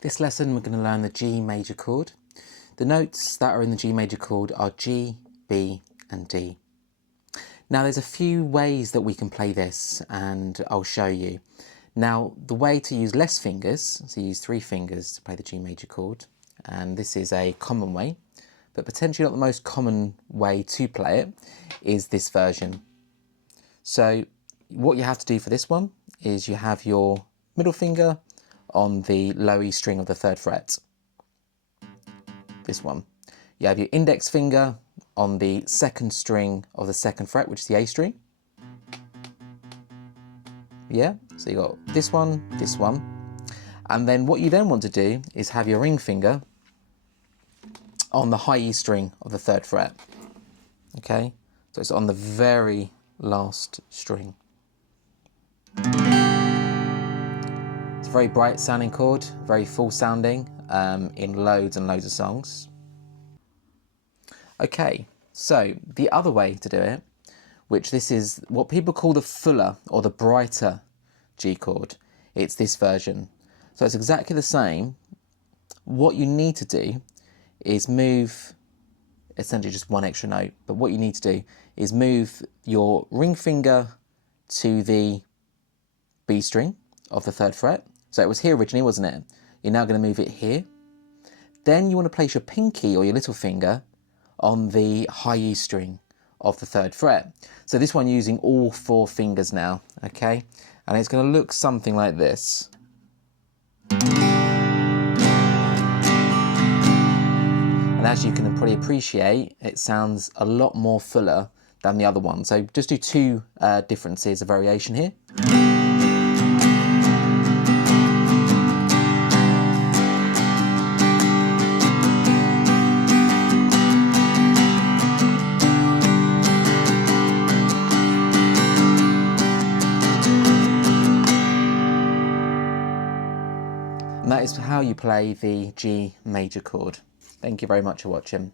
This lesson we're going to learn the G major chord. The notes that are in the G major chord are G, B and D. Now there's a few ways that we can play this and I'll show you. Now the way to use less fingers, so use 3 fingers to play the G major chord, and this is a common way, but potentially not the most common way to play it, is this version. So what you have to do for this one is you have your middle finger on the low E string of the 3rd fret. This one. You have your index finger on the 2nd string of the 2nd fret, which is the A string. Yeah, so you got this one, and then what you then want to do is have your ring finger on the high E string of the 3rd fret. Okay, so it's on the very last string. It's a very bright sounding chord, very full sounding in loads and loads of songs. Okay, so the other way to do it, which this is what people call the fuller or the brighter G chord, it's this version. So it's exactly the same. What you need to do is move, essentially just one extra note, but what you need to do is move your ring finger to the B string of the 3rd fret. So it was here originally, wasn't it? You're now going to move it here. Then you want to place your pinky or your little finger on the high E string of the 3rd fret. So this one using all 4 fingers now, okay? And it's going to look something like this. And as you can probably appreciate, it sounds a lot more fuller than the other one. So just do 2 differences, a variation here. And that is how you play the G major chord. Thank you very much for watching.